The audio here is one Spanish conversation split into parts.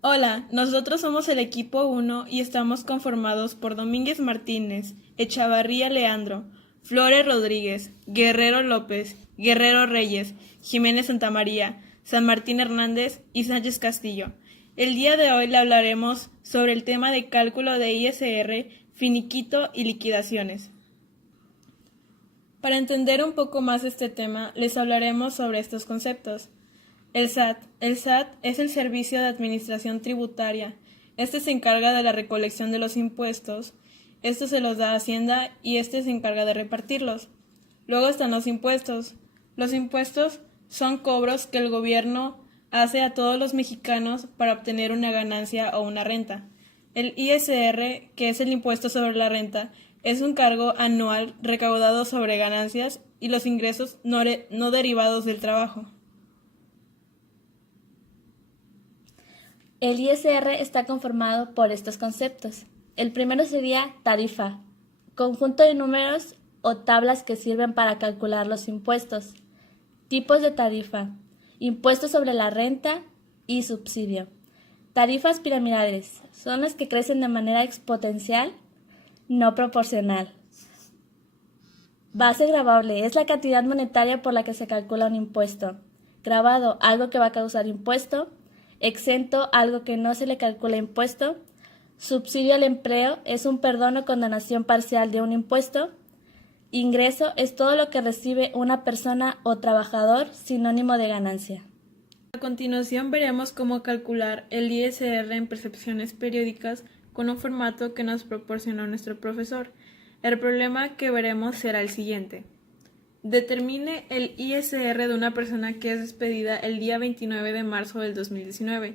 Hola, nosotros somos el equipo 1 y estamos conformados por Domínguez Martínez, Echavarría Leandro, Flores Rodríguez, Guerrero López, Guerrero Reyes, Jiménez Santamaría, San Martín Hernández y Sánchez Castillo. El día de hoy le hablaremos sobre el tema de cálculo de ISR, finiquito y liquidaciones. Para entender un poco más este tema, les hablaremos sobre estos conceptos. El SAT. El SAT es el Servicio de Administración Tributaria. Este se encarga de la recolección de los impuestos. Esto se los da a Hacienda y este se encarga de repartirlos. Luego están los impuestos. Los impuestos son cobros que el gobierno hace a todos los mexicanos para obtener una ganancia o una renta. El ISR, que es el impuesto sobre la renta, es un cargo anual recaudado sobre ganancias y los ingresos no derivados del trabajo. El ISR está conformado por estos conceptos. El primero sería tarifa, conjunto de números o tablas que sirven para calcular los impuestos. Tipos de tarifa: impuesto sobre la renta y subsidio. Tarifas piramidales son las que crecen de manera exponencial, no proporcional. Base gravable es la cantidad monetaria por la que se calcula un impuesto. Gravado, algo que va a causar impuesto. Exento, algo que no se le calcula impuesto. Subsidio al empleo es un perdón o condonación parcial de un impuesto. Ingreso es todo lo que recibe una persona o trabajador, sinónimo de ganancia. A continuación veremos cómo calcular el ISR en percepciones periódicas con un formato que nos proporcionó nuestro profesor. El problema que veremos será el siguiente. Determine el ISR de una persona que es despedida el día 29 de marzo del 2019.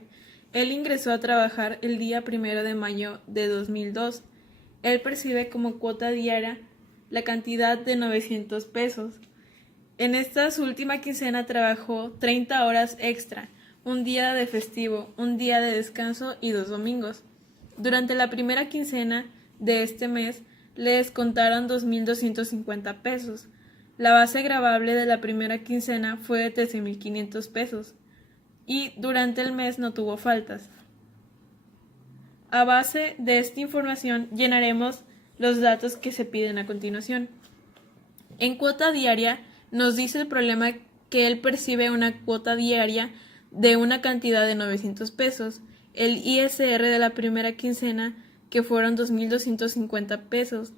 Él ingresó a trabajar el día 1 de mayo de 2002. Él percibe como cuota diaria la cantidad de 900 pesos. En esta su última quincena trabajó 30 horas extra, un día de festivo, un día de descanso y 2 domingos. Durante la primera quincena de este mes le descontaron 2.250 pesos. La base gravable de la primera quincena fue de 13.500 pesos y durante el mes no tuvo faltas. A base de esta información llenaremos los datos que se piden a continuación. En cuota diaria nos dice el problema que él percibe una cuota diaria de una cantidad de 900 pesos, el ISR de la primera quincena que fueron 2.250 pesos.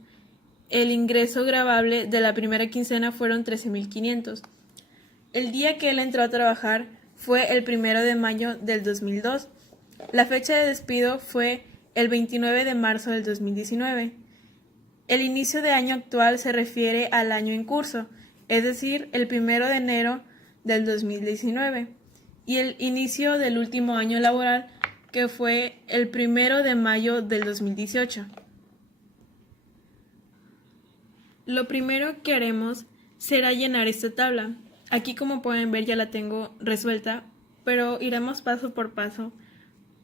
El ingreso gravable de la primera quincena fueron 13.500. El día que él entró a trabajar fue el 1 de mayo del 2002. La fecha de despido fue el 29 de marzo del 2019. El inicio de año actual se refiere al año en curso, es decir, el 1 de enero del 2019. Y el inicio del último año laboral, que fue el 1 de mayo del 2018. Lo primero que haremos será llenar esta tabla. Aquí, como pueden ver, ya la tengo resuelta, pero iremos paso por paso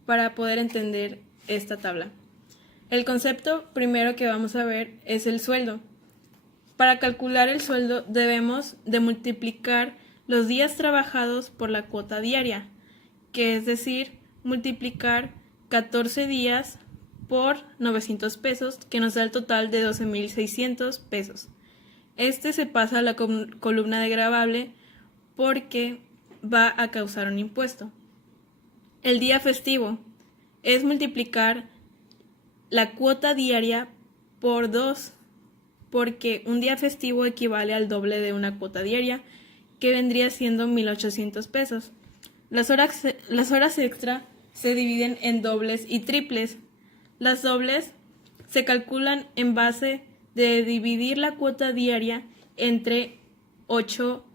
para poder entender esta tabla. El concepto primero que vamos a ver es el sueldo. Para calcular el sueldo debemos de multiplicar los días trabajados por la cuota diaria, que es decir, multiplicar 14 días por 900 pesos, que nos da el total de 12.600 pesos. Este se pasa a la columna de gravable porque va a causar un impuesto. El día festivo es multiplicar la cuota diaria por 2, porque un día festivo equivale al doble de una cuota diaria, que vendría siendo 1.800 pesos. Las horas extra se dividen en dobles y triples. Las dobles se calculan en base de dividir la cuota diaria entre 8,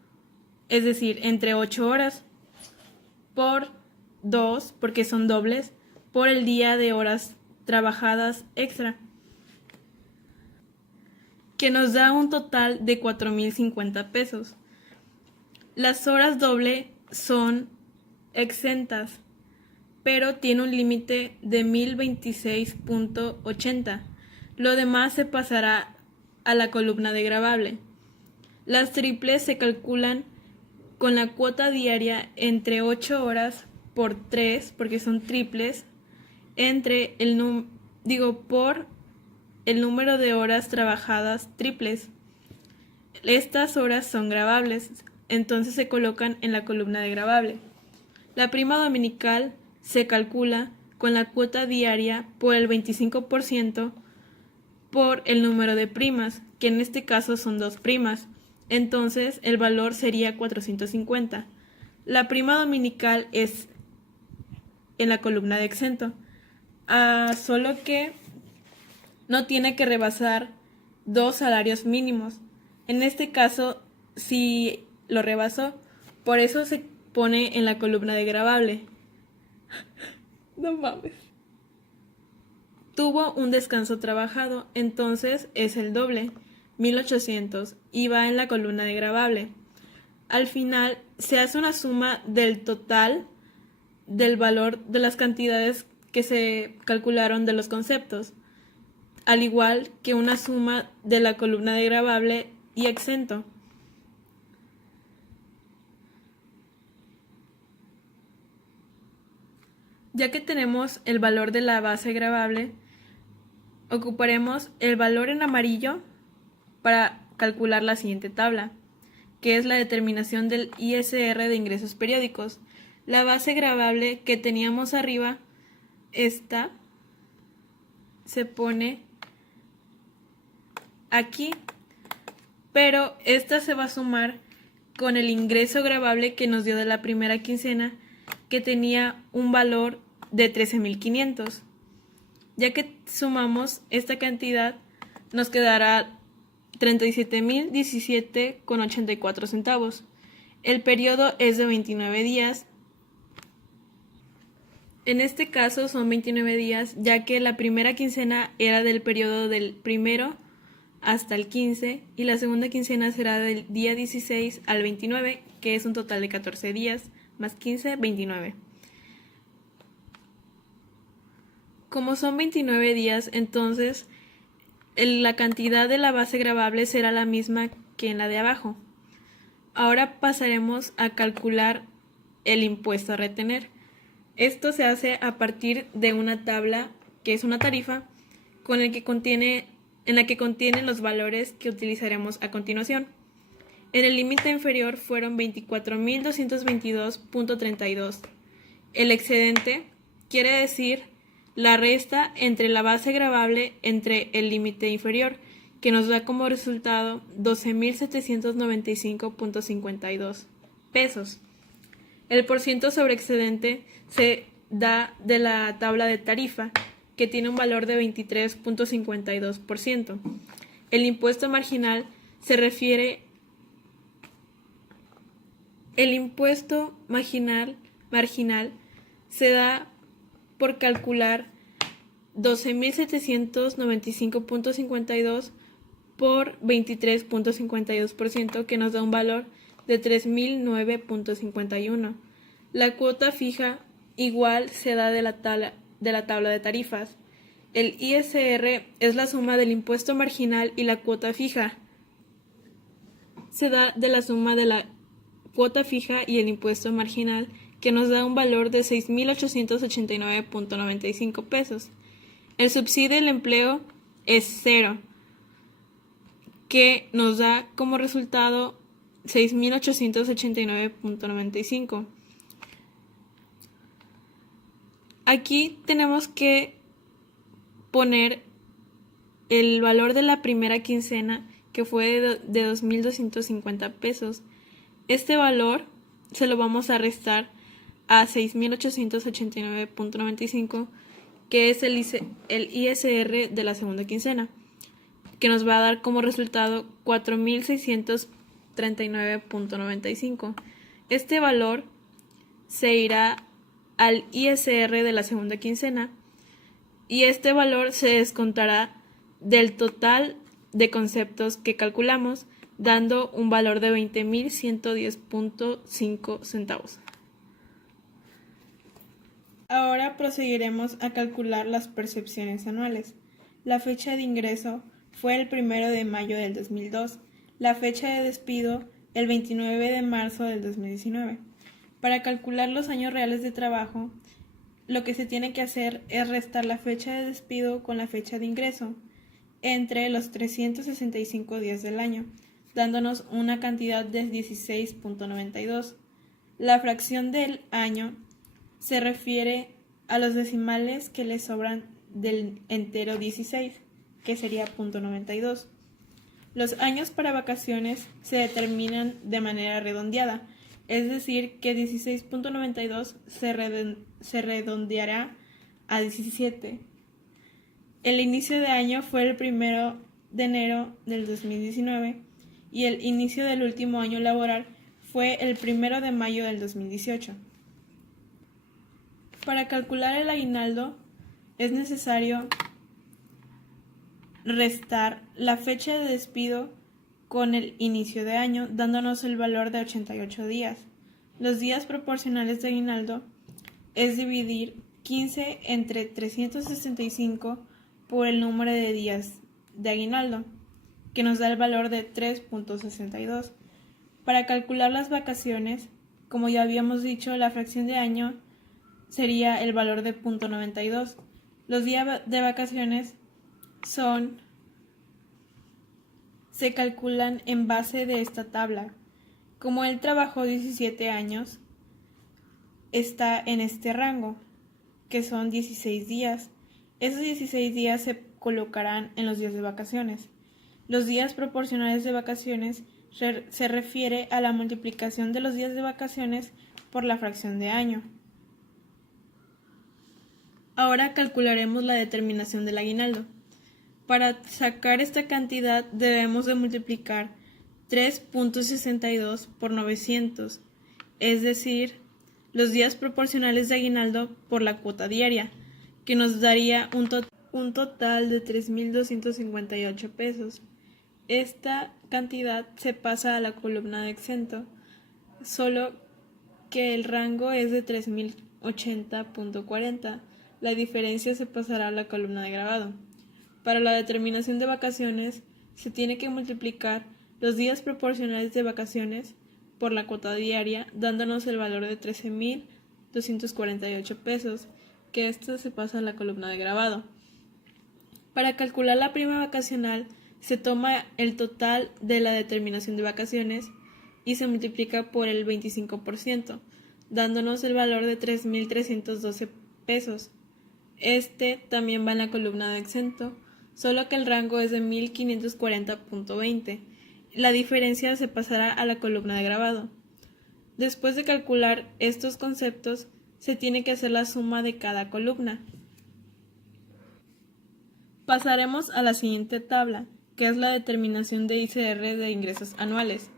es decir, entre 8 horas, por 2, porque son dobles, por el día de horas trabajadas extra, que nos da un total de 4.050 pesos. Las horas doble son exentas, pero tiene un límite de 1.026.80. Lo demás se pasará a la columna de gravable. Las triples se calculan con la cuota diaria entre 8 horas por 3, porque son triples, entre por el número de horas trabajadas triples. Estas horas son gravables, entonces se colocan en la columna de gravable. La prima dominical se calcula con la cuota diaria por el 25% por el número de primas, que en este caso son 2 primas. Entonces el valor sería 450. La prima dominical es en la columna de exento, solo que no tiene que rebasar 2 salarios mínimos. En este caso sí lo rebasó, por eso se pone en la columna de gravable. No mames. Tuvo un descanso trabajado, entonces es el doble, 1800, y va en la columna de gravable. Al final se hace una suma del total del valor de las cantidades que se calcularon de los conceptos, al igual que una suma de la columna de gravable y exento. Ya que tenemos el valor de la base gravable, ocuparemos el valor en amarillo para calcular la siguiente tabla, que es la determinación del ISR de ingresos periódicos. La base gravable que teníamos arriba, esta se pone aquí, pero esta se va a sumar con el ingreso gravable que nos dio de la primera quincena, que tenía un valor de 13,500. Ya que sumamos esta cantidad, nos quedará 37,017,84 centavos. El periodo es de 29 días. En este caso son 29 días, ya que la primera quincena era del periodo del 1 hasta el 15 y la segunda quincena será del día 16 al 29, que es un total de 14 días, más 15, 29. Como son 29 días, entonces la cantidad de la base gravable será la misma que en la de abajo. Ahora pasaremos a calcular el impuesto a retener. Esto se hace a partir de una tabla que es una tarifa en la que contiene los valores que utilizaremos a continuación. En el límite inferior fueron 24,222,32. El excedente quiere decir la resta entre la base gravable entre el límite inferior, que nos da como resultado 12,795,52 pesos. El porciento sobre excedente se da de la tabla de tarifa, que tiene un valor de 23,52%. El impuesto marginal se refiere. El impuesto marginal se da por calcular 12,795,52 por 23,52%, que nos da un valor de 3,009,51. La cuota fija igual se da de la tabla de tarifas. El ISR es la suma del impuesto marginal y la cuota fija. Se da de la suma de la cuota fija y el impuesto marginal, que nos da un valor de 6,889,95 pesos. El subsidio del empleo es 0, que nos da como resultado 6,889,95. Aquí tenemos que poner el valor de la primera quincena, que fue de 2,250 pesos. Este valor se lo vamos a restar a 6,889,95, que es el ISR de la segunda quincena, que nos va a dar como resultado 4,639,95. Este valor se irá al ISR de la segunda quincena y este valor se descontará del total de conceptos que calculamos, dando un valor de 20,110,5 centavos. Ahora proseguiremos a calcular las percepciones anuales. La fecha de ingreso fue el 1 de mayo del 2002, la fecha de despido el 29 de marzo del 2019. Para calcular los años reales de trabajo, lo que se tiene que hacer es restar la fecha de despido con la fecha de ingreso entre los 365 días del año, dándonos una cantidad de 16.92. La fracción del año se refiere a los decimales que le sobran del entero 16, que sería .92. Los años para vacaciones se determinan de manera redondeada, es decir, que 16.92 se redondeará a 17. El inicio de año fue el 1 de enero del 2019 y el inicio del último año laboral fue el 1 de mayo del 2018. Para calcular el aguinaldo es necesario restar la fecha de despido con el inicio de año, dándonos el valor de 88 días. Los días proporcionales de aguinaldo es dividir 15 entre 365 por el número de días de aguinaldo, que nos da el valor de 3.62. Para calcular las vacaciones, como ya habíamos dicho, la fracción de año sería el valor de .92. Los días de vacaciones se calculan en base de esta tabla. Como él trabajó 17 años, está en este rango, que son 16 días. Esos 16 días se colocarán en los días de vacaciones. Los días proporcionales de vacaciones se refiere a la multiplicación de los días de vacaciones por la fracción de año. Ahora calcularemos la determinación del aguinaldo. Para sacar esta cantidad debemos de multiplicar 3.62 por 900, es decir, los días proporcionales de aguinaldo por la cuota diaria, que nos daría un total de 3.258 pesos. Esta cantidad se pasa a la columna de exento, solo que el rango es de 3.080.40. La diferencia se pasará a la columna de grabado. Para la determinación de vacaciones, se tiene que multiplicar los días proporcionales de vacaciones por la cuota diaria, dándonos el valor de 13.248 pesos, que esto se pasa a la columna de grabado. Para calcular la prima vacacional, se toma el total de la determinación de vacaciones y se multiplica por el 25%, dándonos el valor de 3.312 pesos. Este también va en la columna de exento, solo que el rango es de 1540.20. La diferencia se pasará a la columna de grabado. Después de calcular estos conceptos, se tiene que hacer la suma de cada columna. Pasaremos a la siguiente tabla, que es la determinación de ICR de ingresos anuales.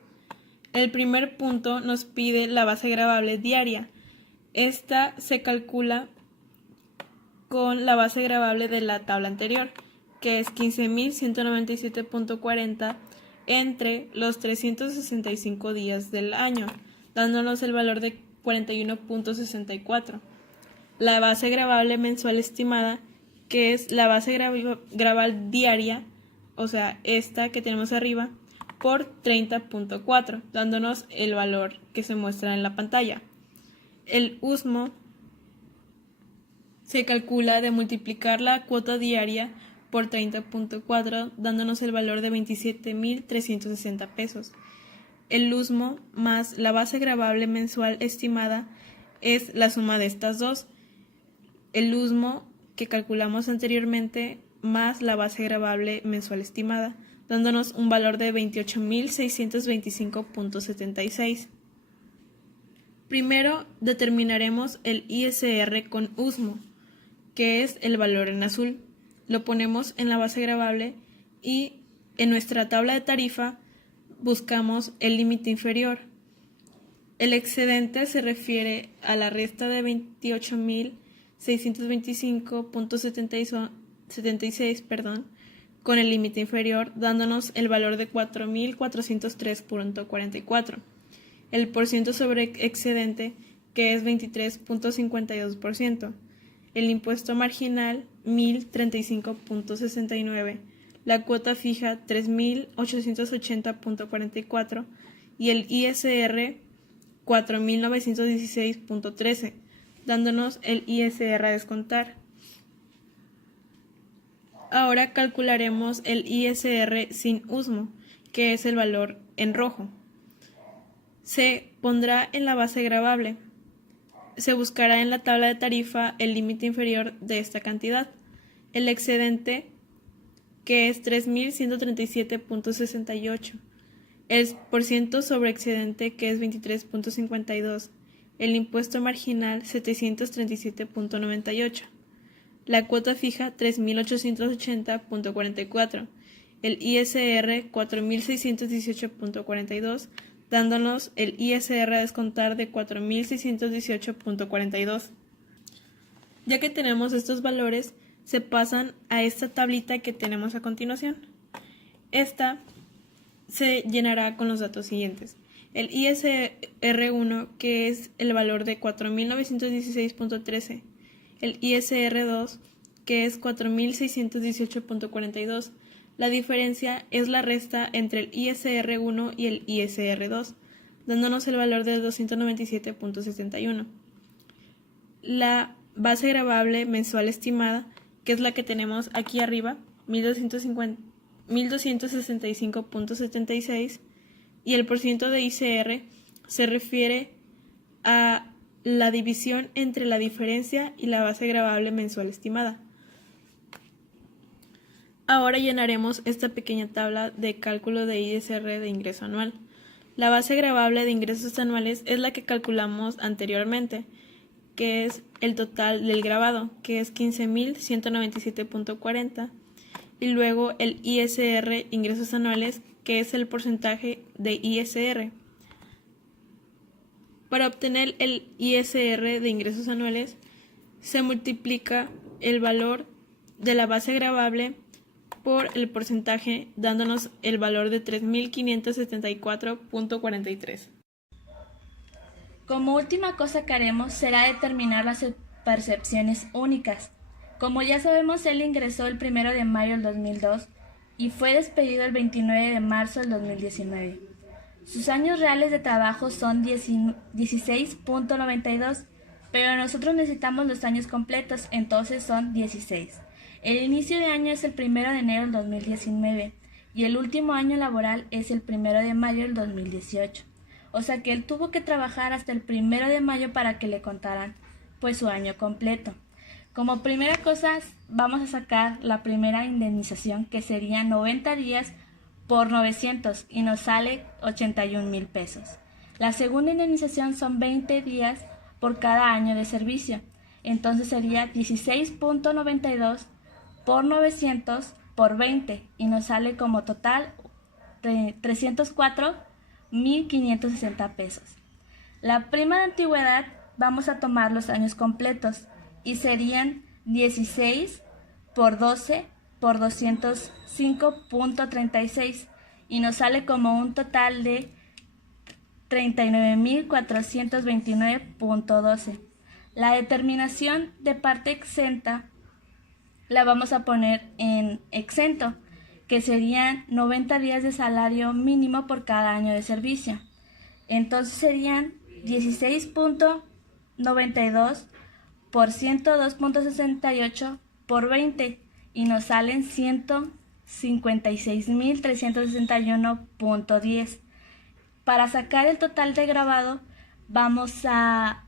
El primer punto nos pide la base gravable diaria. Esta se calcula con la base gravable de la tabla anterior, que es 15.197.40 entre los 365 días del año, dándonos el valor de 41.64. La base gravable mensual estimada, que es la base gravable diaria, o sea, esta que tenemos arriba, por 30.4, dándonos el valor que se muestra en la pantalla. El USMO se calcula de multiplicar la cuota diaria por 30.4, dándonos el valor de 27.360 pesos. El USMO más la base gravable mensual estimada es la suma de estas dos. El USMO que calculamos anteriormente más la base gravable mensual estimada, dándonos un valor de 28.625.76. Primero determinaremos el ISR con USMO, que es el valor en azul. Lo ponemos en la base gravable y en nuestra tabla de tarifa buscamos el límite inferior. El excedente se refiere a la resta de 28.625.76, con el límite inferior, dándonos el valor de 4.403.44. El porciento sobre excedente, que es 23.52%. El impuesto marginal, 1.035.69. La cuota fija, 3.880.44. Y el ISR, 4.916.13, dándonos el ISR a descontar. Ahora calcularemos el ISR sin USMO, que es el valor en rojo. Se pondrá en la base gravable. Se buscará en la tabla de tarifa el límite inferior de esta cantidad, el excedente, que es 3.137.68, el porciento sobre excedente, que es 23.52, el impuesto marginal 737.98, la cuota fija 3.880.44, el ISR 4.618.42, dándonos el ISR a descontar de 4.618.42. Ya que tenemos estos valores, se pasan a esta tablita que tenemos a continuación. Esta se llenará con los datos siguientes. El ISR1, que es el valor de 4.916.13, el ISR2, que es 4.618.42. La diferencia es la resta entre el ISR1 y el ISR2, dándonos el valor de 297.61. La base gravable mensual estimada, que es la que tenemos aquí arriba, 1.265.76, y el porciento de ISR se refiere a la división entre la diferencia y la base gravable mensual estimada. Ahora llenaremos esta pequeña tabla de cálculo de ISR de ingreso anual. La base gravable de ingresos anuales es la que calculamos anteriormente, que es el total del gravado, que es 15.197.40, y luego el ISR ingresos anuales, que es el porcentaje de ISR. Para obtener el ISR de ingresos anuales, se multiplica el valor de la base gravable por el porcentaje, dándonos el valor de 3.574.43. Como última cosa que haremos será determinar las percepciones únicas. Como ya sabemos, él ingresó el 1 de mayo del 2002 y fue despedido el 29 de marzo del 2019. Sus años reales de trabajo son 16.92, pero nosotros necesitamos los años completos, entonces son 16. El inicio de año es el 1 de enero del 2019 y el último año laboral es el 1 de mayo del 2018. O sea que él tuvo que trabajar hasta el 1 de mayo para que le contaran pues su año completo. Como primera cosa vamos a sacar la primera indemnización, que sería 90 días por 900 y nos sale 81,000 pesos. La segunda indemnización son 20 días por cada año de servicio. Entonces sería 16.92 por 900 por 20 y nos sale como total de 304,560 pesos. La prima de antigüedad vamos a tomar los años completos y serían 16 por 12 por 205.36 y nos sale como un total de 39,429.12. La determinación de parte exenta la vamos a poner en exento, que serían 90 días de salario mínimo por cada año de servicio. Entonces serían 16.92 por 102.68 por 20 y nos salen 156,361.10. Para sacar el total de gravado vamos a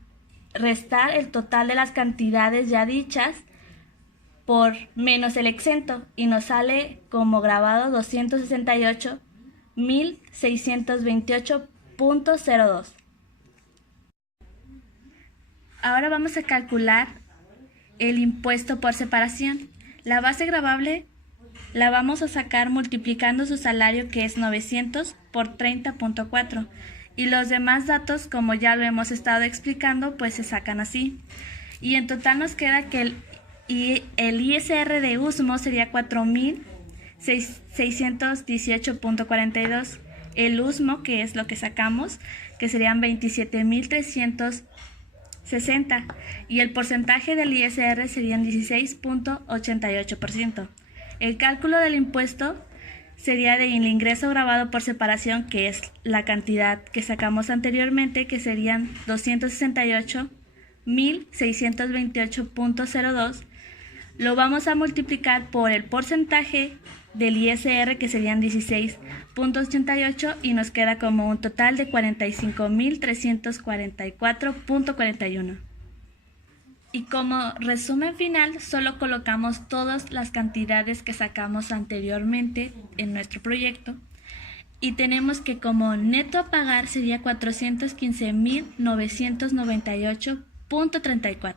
restar el total de las cantidades ya dichas por menos el exento y nos sale como gravado 268,628.02. Ahora vamos a calcular el impuesto por separación. La base gravable la vamos a sacar multiplicando su salario, que es 900 por 30.4, y los demás datos, como ya lo hemos estado explicando, pues se sacan así. Y en total nos queda que el ISR de USMO sería 4.618.42. El USMO, que es lo que sacamos, que serían 27,360. Y el porcentaje del ISR serían 16.88%. El cálculo del impuesto sería del ingreso grabado por separación, que es la cantidad que sacamos anteriormente, que serían 268.628.02. Lo vamos a multiplicar por el porcentaje del ISR, que serían 16.88, y nos queda como un total de 45.344.41. Y como resumen final, solo colocamos todas las cantidades que sacamos anteriormente en nuestro proyecto y tenemos que como neto a pagar sería 415.998.34.